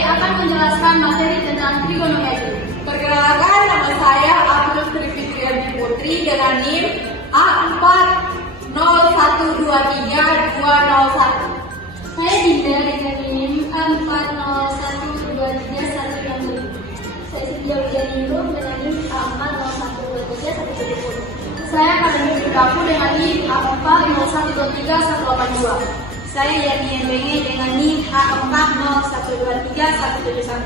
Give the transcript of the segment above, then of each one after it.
akan menjelaskan materi tentang trigonometri. Perkenalkan, nama saya Abdul Sri Fitriyanti Putri dengan NIM A40123201. Saya Dinda dengan NIM A40123165. Saya Cynthia Wijaningrum dengan NIM A40123170. Saya Akademi Berkaku dengan NIM A40123182. Saya Yani Yembenge dengan NIM A40123171.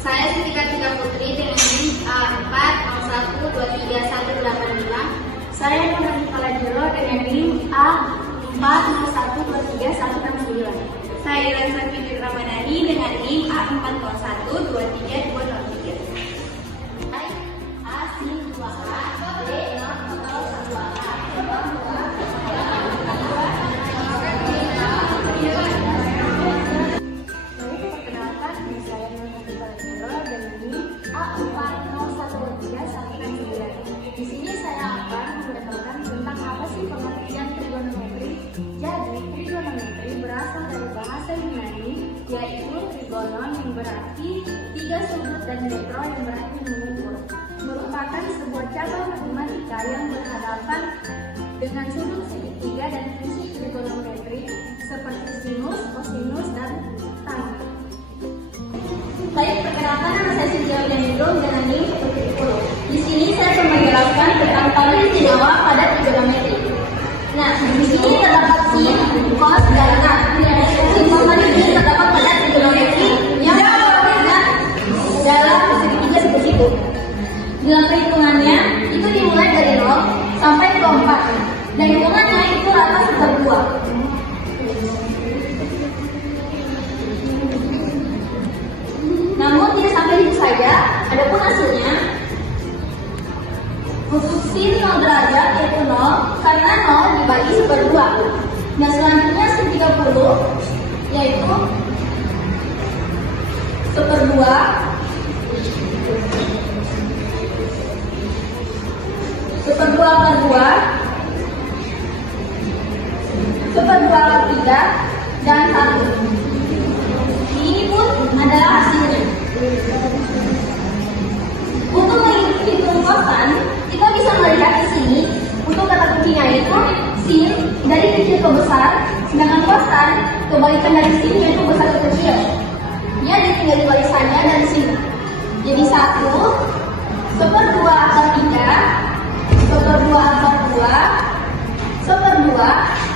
Saya Siti Kartika Putri dengan NIM A40123185. Saya Nurhani Palajero dengan NIM A40123169. Saya Irensa Fitri Ramadhani dengan NIM A40123203. A sin 2A, B 001A. Perkenalkan, saya Nurhani Palajero dengan NIM A401319. Di sini saya akan menerangkan tentang apa sih pengertian trigonometri. Jadi, trigonometri berasal dari bahasa Yunani, yaitu trigonon yang berarti tiga sudut dan metro yang berarti mengukur. Merupakan sebuah cabang matematika yang berhadapan dengan sudut segitiga dan fungsi trigonometri seperti sinus, kosinus, dan tan. Baik, perkenalkan, nama saya Cynthia Wijaningrum dengan NIM 10. Di sini saya akan menjelaskan tentang paling istimewa pada trigonometri. Nah, di sini terdapat sin, cos, dan tan. Semua ini terdapat pada trigonometri yang berada dalam segitiga seperti itu. Dalam perhitungannya, itu dimulai dari 0 sampai ke 4. Dan hitungannya itu rata sekitar 2. Namun tidak sampai itu saja, adapun hasilnya untuk sin 0 derajat yaitu 0 karena 0 dibagi per 2. Dan selanjutnya sin 30 yaitu seper 2 per 2 per 3 dan 1. Ini pun adalah hasilnya. Untuk menghitung kosan, kita bisa melihat di sini untuk kata kuncinya itu sin dari kecil ke besar, sedangkan kosan kebalikan dari sin yaitu besar ke kecil. Dia tinggal di barisannya dan sini. Jadi 1 seper 2 akar 3, seper 2 akar 2, seper 2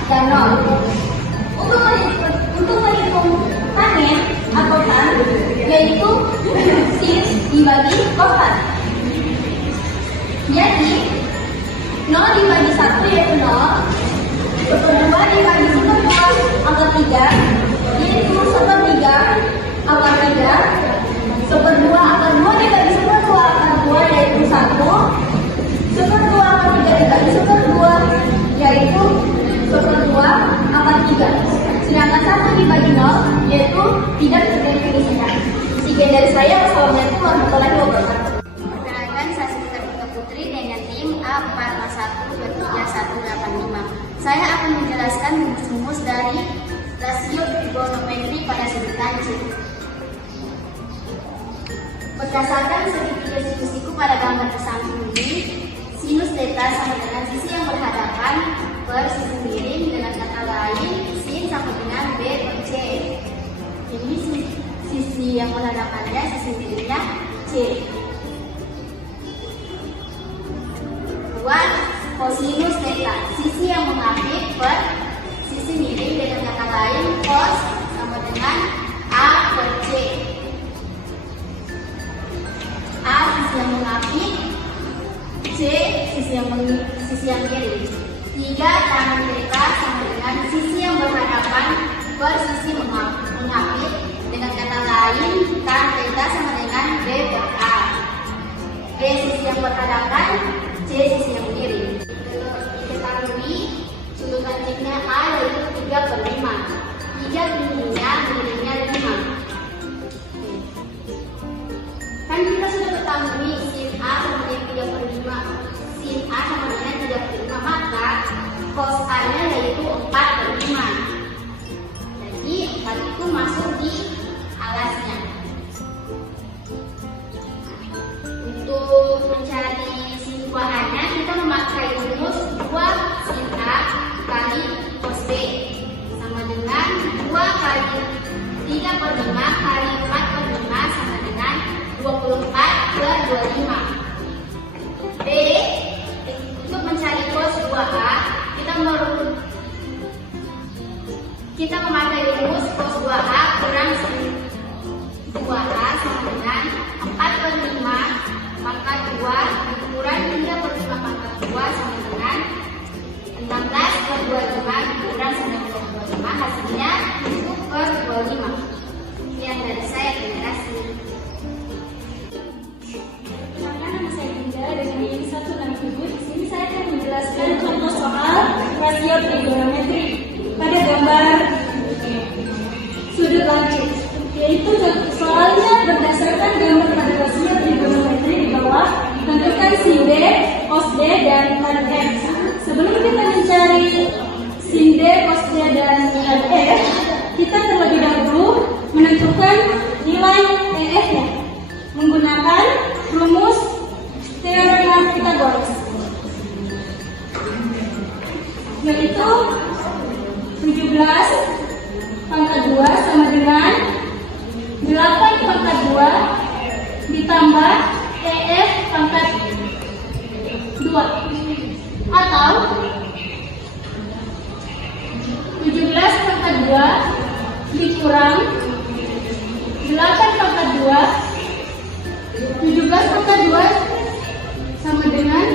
dan 0. Untuk menghitung tangen atau tan yaitu sin dibagi kosan. Jadi 0 dibagi 1 yaitu 0, seper 2 dibagi seper 2 akar 3 yaitu seper 3 akar 3, seper 2 akar 2 dibagi seper 2 akar 2 yaitu 1, seper 2 akar 3 dibagi seper 2 yaitu seper 2 akar 3. Sedangkan 1 dibagi 0 yaitu tidak terdefinisikan. Sekian dari saya. Wassalamualaikum warahmatullahi wabarakatuh. Perkenalkan, saya Siti Kartika Putri dengan NIM A40123185. Saya akan menjelaskan rumus-rumus dari rasio trigonometri pada sebutan C. Berdasarkan segitiga siku pada gambar tersamping ini, sinus theta sama dengan sisi yang berhadapan per sisi miring, dengan kata lain sin sama dengan B per C. Jadi sisi yang berhadapannya, sisi miringnya C. Buat kosinus theta, sisi yang mengapit per sisi miring, dengan kata lain cos sama dengan A per C. A sisi yang mengapit, C sisi yang miring. 3 tan theta sama dengan sisi yang berhadapan per sisi mengapit, dengan kata lain tan theta sama dengan B per A. B sisi yang berhadapan, C sisi yang miring. Ketahui sudut lanjutnya A yaitu 3 per 5. 3 tingginya, miringnya 5. Kan kita sudah ketahui sin A sama dengan 3 per 5. Sin A sama dengan 3 per 5, maka cos A-nya yaitu 4 per 5. Jadi 4 itu masuk di alasnya. berdasarkan gambar pada rasio trigonometri di bawah, tentukan sin D, cos D, dan tan F. Sebelum kita mencari sin D, cos D, dan tan F, kita terlebih dahulu menentukan nilai EF-nya menggunakan rumus teorema Pythagoras, yaitu 17 pangkat 2 sama dengan 8 pangkat 2 ditambah EF pangkat 2, atau 17 pangkat 2 dikurang 8 pangkat 2, 17 pangkat 2 sama dengan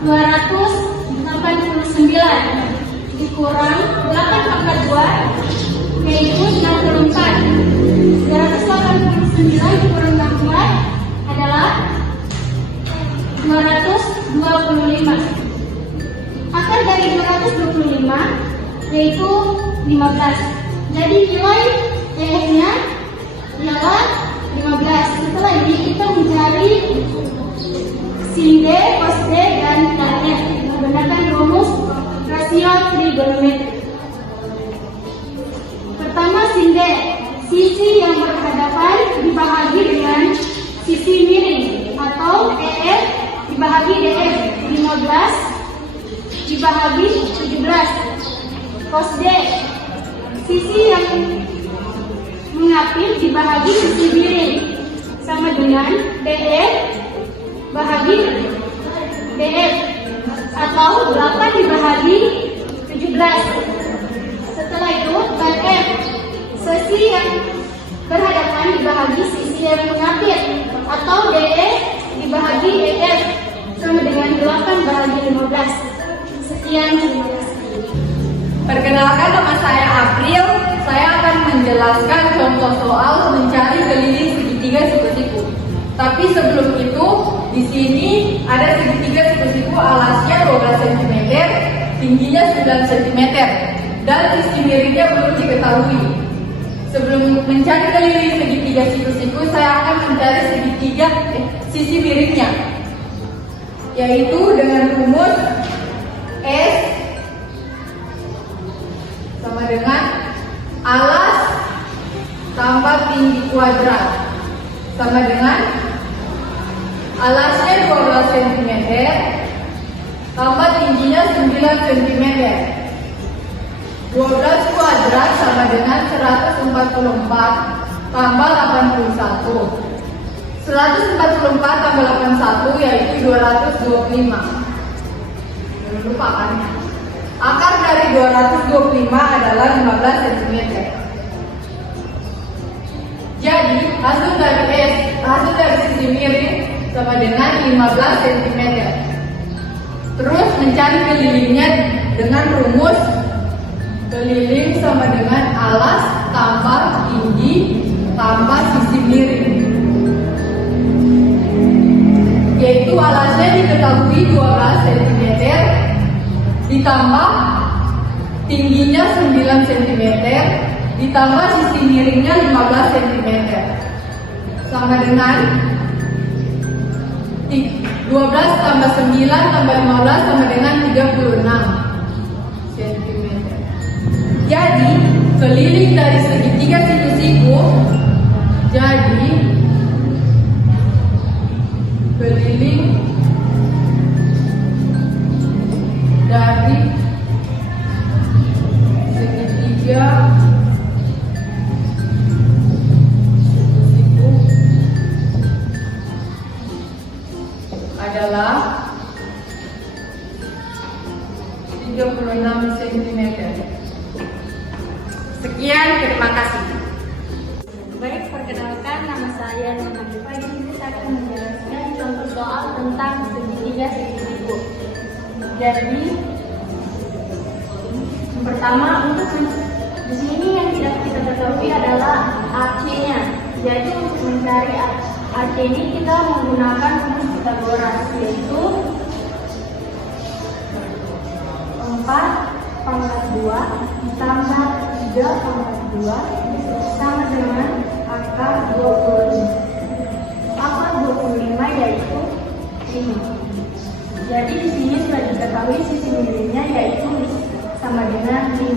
289 dikurang 8 pangkat 2 yaitu 64. 289 dikurang 64 adalah 225. Akar dari 225 yaitu 15. Jadi nilai EF-nya ialah 15. Setelah ini kita mencari sin D, cos D, dan tan F menggunakan rumus rasio trigonometri. Pertama, sin D, sisi yang berhadapan dibahagi dengan sisi miring, atau EF dibahagi DF, 15 dibahagi 17. Cos D, sisi yang mengapit dibahagi sisi miring, sama dengan DF bahagi DF, atau 8 dibahagi 17. Setelah itu tan F, sisi yang berhadapan dibahagi sisi yang mengapit, atau DE dibahagi DF, sama dengan 8 bahagi 15. Sekian, terima kasih. Perkenalkan, nama saya April. Saya akan menjelaskan contoh soal mencari keliling segitiga siku-siku. Tapi sebelum itu, di sini ada segitiga siku-siku alasnya 12 cm, tingginya 9 cm, dan sisi miringnya belum diketahui. Sebelum mencari keliling segitiga siku-siku, saya akan mencari sisi miringnya, yaitu dengan rumus S sama dengan alas tambah tinggi kuadrat sama dengan alasnya 12 cm tambah tingginya 9 cm. 12 kuadrat sama dengan 144 tambah 81. 144 tambah 81 yaitu 225. Jangan lupa kan? Akar dari 225 adalah 15 cm. Jadi hasil dari sisi miring sama dengan 15 cm. Terus mencari kelilingnya dengan rumus keliling sama dengan alas tambah tinggi tambah sisi miring, yaitu alasnya diketahui 12 cm ditambah tingginya 9 cm ditambah sisi miringnya 15 cm sama dengan 12 tambah 9 tambah 15 sama dengan 36 cm. Jadi keliling dari segitiga siku-siku jadi keliling dari segitiga siku-siku adalah 36 cm. Sekian, terima kasih. Baik, perkenalkan, nama saya Nona Diva. Di sini saya akan menjelaskan contoh soal tentang segitiga siku-siku. Jadi, yang pertama untuk di sini yang tidak kita ketahui adalah AC-nya. Jadi untuk mencari AC ini kita menggunakan rumus Pythagoras, yaitu 4 pangkat 2 ditambah 3 pangkat 2 sama dengan akar 25. Akar 25 yaitu 5. Jadi di sini sudah diketahui sisi miringnya yaitu sama dengan 5.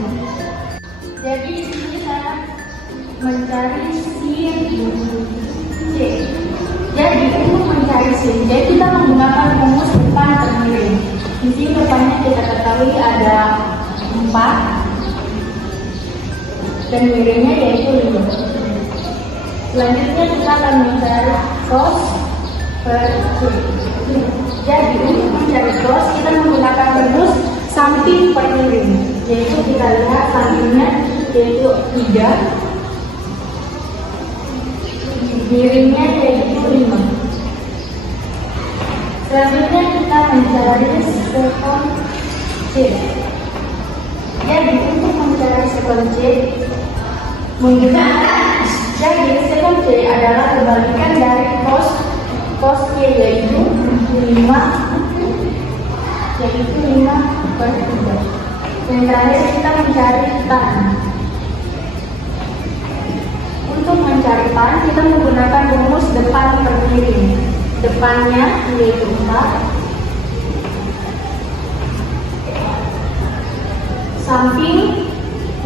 Jadi di sini saya mencari sin C. Jadi untuk mencari sin C kita menggunakan rumus depan per miring. Di sini depannya kita ketahui ada 4 dan miringnya yaitu 5. Selanjutnya kita akan mencari cos per C. Jadi untuk mencari cos kita menggunakan rumus samping per miring, yaitu kita lihat sampingnya yaitu 3, miringnya yaitu 5. Selanjutnya kita mencari sekon C. Jadi untuk mencari sekon C menggunakan sekon C adalah kebalikan dari cos C yaitu 5 per 3. Dan terakhir kita mencari tan. Untuk mencari tan kita menggunakan rumus depan per miring. Depannya yaitu 4, samping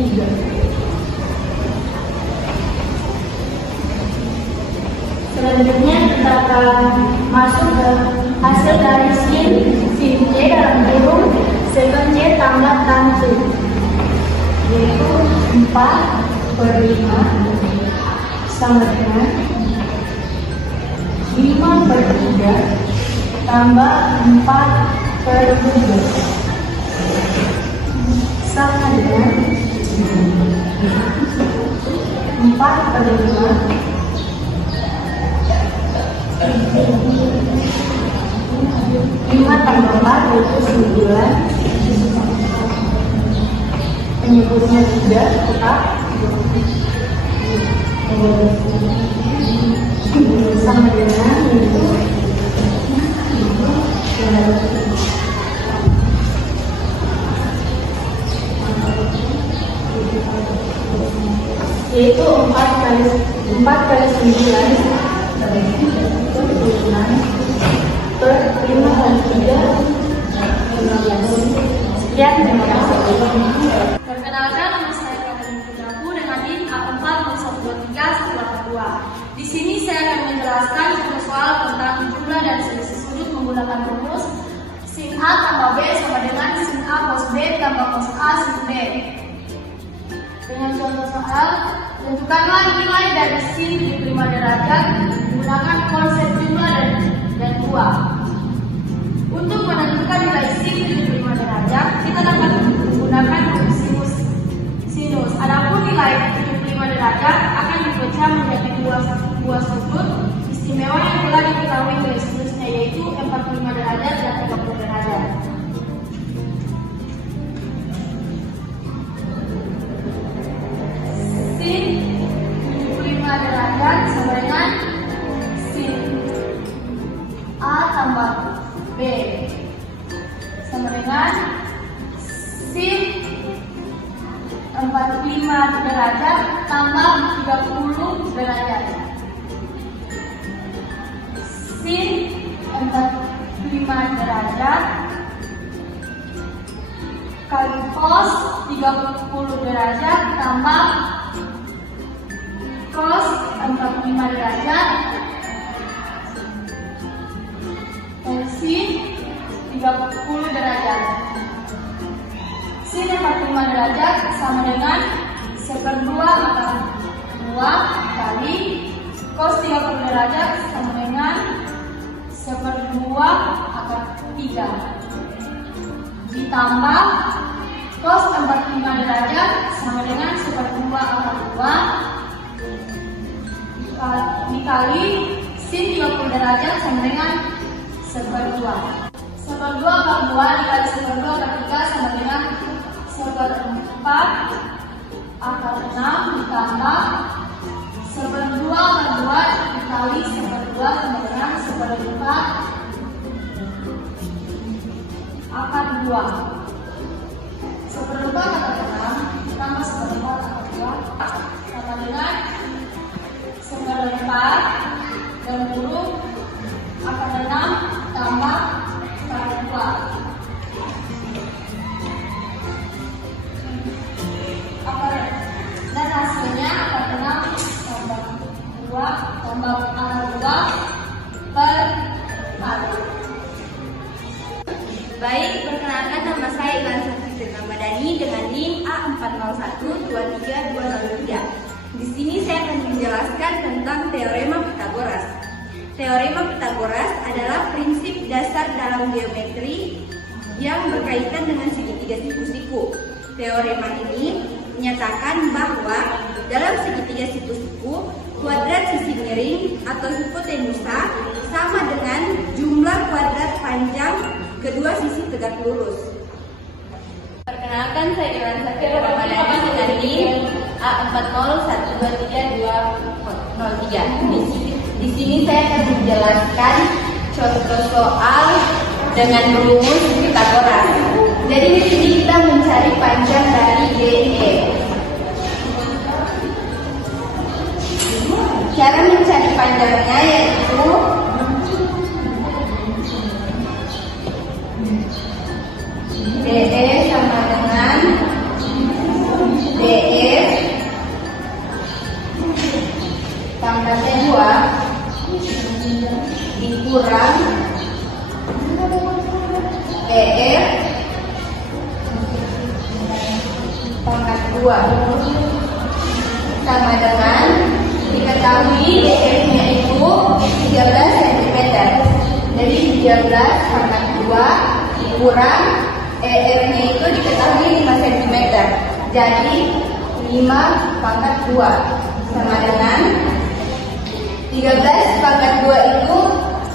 3. Selanjutnya kita akan masuk ke hasil dari sin C dalam kurung sekon C tambah tan C, yaitu 4 per 5 sama dengan 5 per 3 tambah 4 per 3 sama dengan 4 per 5 tambah 4 yaitu 9. Penyebutnya 3 tetap sama dengan yaitu yaitu 4 kali 9 per 5 kali 3 15. Sekian, terima kasih. Perkenalkan, nama saya Kathleen Putraku dengan NIM A40123 182. Di sini saya akan menjelaskan soal tentang jumlah dan selisih sudut menggunakan rumus sin A tambah B sama dengan sin A cos B tambah cos A sin B. Dengan contoh soal, tentukanlah nilai dari sin 75 derajat menggunakan konsep jumlah dan buah. Untuk menentukan nilai sin 75 derajat, kita dapat menggunakan rumus sinus. Adapun nilai 75 derajat akan dipecah menjadi dua sudut istimewa yang telah diketahui dari sinusnya, yaitu 45 derajat dan 30 derajat. Sin 75 derajat sama dengan sin A tambah B sama dengan sin 45 derajat tambah 30 derajat. Sin 45 derajat kali cos 30 derajat tambah cos 45 derajat dan sin 30 derajat. Sin 45 derajat sama dengan 1/2 akar 2 kali cos 30 derajat sama dengan 1/2 akar 3 ditambah cos 45 derajat sama dengan 1/2 akar 2 dikali sin 30 derajat sama dengan 1/2. 1/2 akar 2 dikali 1/2 akar 3 sama dengan 1/4 akar 6 ditambah 1/2 akar 2 dikali 1/2 sama dengan 1/4 akar 2. 1/4 akar 6 ditambah 1/4 akar 2 sama dengan menjelaskan tentang teorema Pythagoras. Teorema Pythagoras adalah prinsip dasar dalam geometri yang berkaitan dengan segitiga siku-siku. Teorema ini menyatakan bahwa dalam segitiga siku-siku, kuadrat sisi miring atau hipotenusa sama dengan jumlah kuadrat panjang kedua sisi tegak lurus. Perkenalkan, saya Dewan Safira Ramadhani dengan NIM A40132203. Di sini saya akan menjelaskan contoh soal dengan rumus Pythagoras. Jadi di sini kita mencari panjang dari DE. Cara mencari panjangnya yaitu DE sama dengan DE tambah T2 dikurang DE pangkat 2 sama dengan diketahui DE-nya itu 13 cm. Jadi 13 pangkat 2 dikurang ER-nya itu diketahui 5 cm. Jadi 5 pangkat 2 sama dengan 13 pangkat 2 itu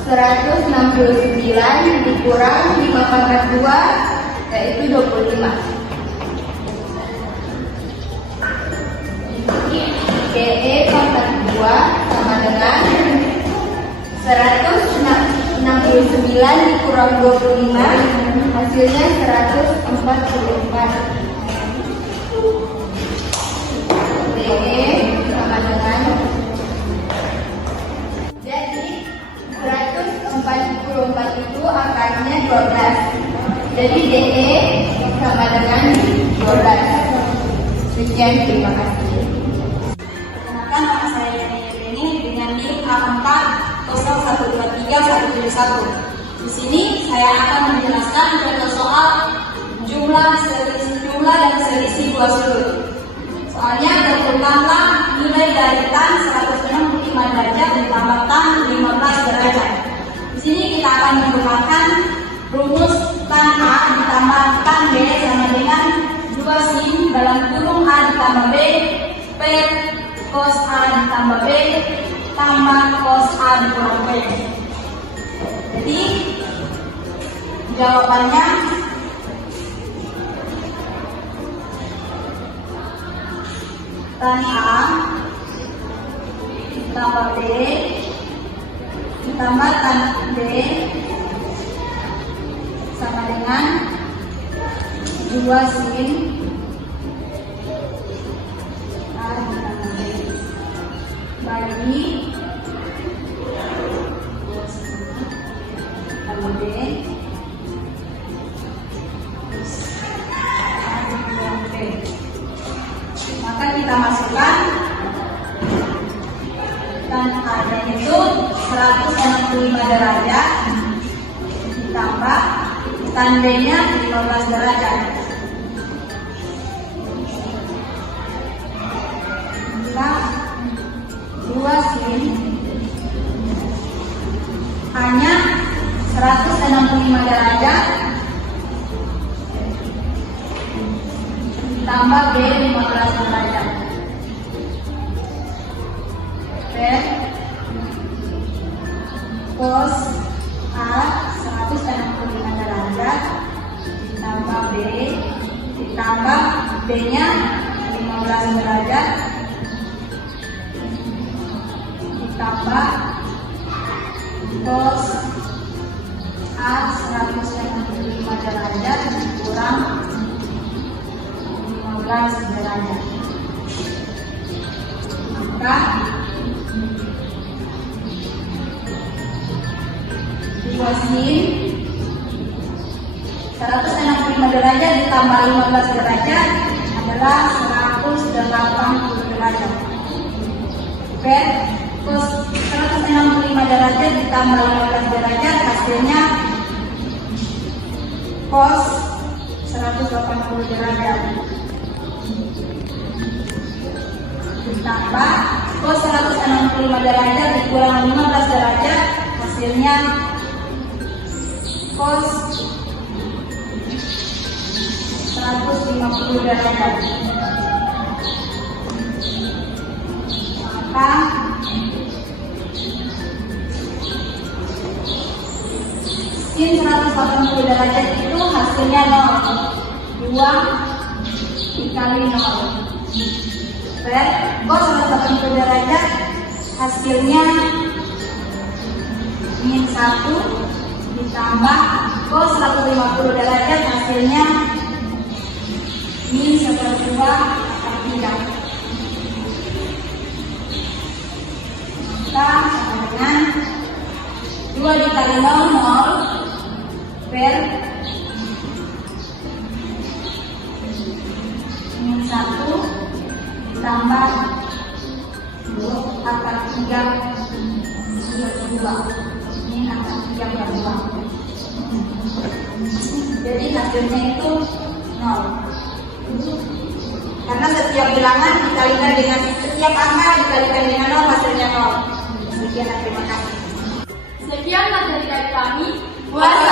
169 dikurang 5 pangkat 2 yaitu 25. DE pangkat 2 sama dengan 169 dikurang 25 hasilnya 144. DE sama dengan, jadi 144 itu akarnya 12. Jadi DE sama dengan 12. Sekian, terima kasih. Perkenalkan, nama saya Yani Yevgeni dengan NIM A40132171. Di sini saya akan menjelaskan contoh soal jumlah dan selisih dua sudut. Soalnya tentukanlah nilai dari tan 165 derajat ditambah tan 15 derajat. Di sini kita akan menggunakan rumus tan A ditambah tan B sama dengan 2 sin dalam kurung A ditambah B per cos A ditambah B tambah cos A dikurang B. Jadi jawabannya tan A ditambah B ditambah tan B sama dengan 2 sin A ditambah B bagi tambah B maka kita masukkan tan A-nya itu 165 derajat ditambah tan B-nya 15 derajat. Kita 2 sin A-nya 165 derajat ditambah B 15 derajat. Per cos A 165 derajat ditambah B ditambah B-nya 15 derajat ditambah cos A 165 derajat dikurang 15 derajat. Maka 2 sin 165 derajat ditambah 15 derajat adalah 180 derajat. Per cos 165 derajat ditambah 15 derajat hasilnya cos 180 derajat. ditambah cos 165 derajat dikurang 15 derajat, hasilnya cos 150 derajat. Maka sin 180 derajat itu hasilnya 0. 2 dikali 0. Per cos 180 derajat hasilnya min 1 ditambah cos 150 derajat hasilnya min 1/2 per 3. Maka sama dengan 2 dikali 0, 0 per min 1 ditambah 2 akar 3 per 2. Ini akar 3 per 2. Jadi hasilnya itu 0. Karena setiap bilangan dikalikan dengan setiap angka dikalikan dengan 0 hasilnya 0. Sekian, terima kasih. Sekian materi dari kami. Wassalam.